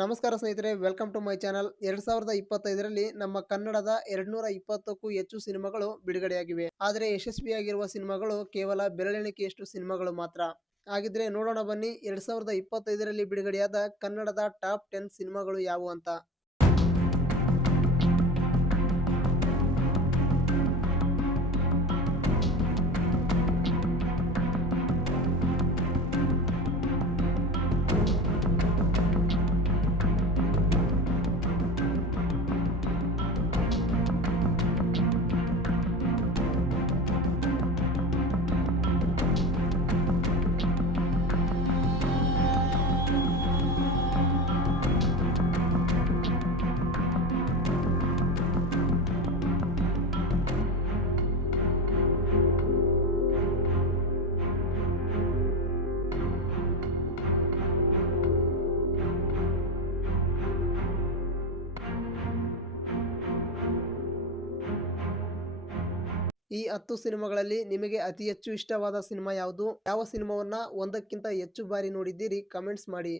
ನಮಸ್ಕಾರ ಸ್ನೇಹಿತರೆ, welcome to my channel. 2025ರಲ್ಲಿ ನಮ್ಮ ಕನ್ನಡದ 220ಕ್ಕೂ ಹೆಚ್ಚು ಸಿನಿಮಾಗಳು ಬಿಡುಗಡೆಯಾಗಿವೆ. ಆದರೆ ಯಶಸ್ವಿಯಾಗಿರುವ ಸಿನಿಮಾಗಳು ಕೇವಲ ಬೆರಳೆಣಿಕೆಯಷ್ಟು ಸಿನಿಮಾಗಳು ಮಾತ್ರ. ಹಾಗಿದ್ರೆ ನೋಡೋಣ ಬನ್ನಿ, 2025ರಲ್ಲಿ ಬಿಡುಗಡೆಯಾದ ಕನ್ನಡದ ಟಾಪ್ 10 ಸಿನಿಮಾಗಳು ಯಾವುವು ಅಂತ. ಈ 10 ಸಿನಿಮಾಗಳಲ್ಲಿ ನಿಮಗೆ ಅತಿ ಹೆಚ್ಚು ಇಷ್ಟವಾದ ಸಿನಿಮಾ ಯಾವುದು? ಯಾವ ಸಿನಿಮಾವನ್ನ ಒಂದಕ್ಕಿಂತ ಹೆಚ್ಚು ಬಾರಿ ನೋಡಿದ್ದೀರಿ? ಕಮೆಂಟ್ಸ್ ಮಾಡಿ.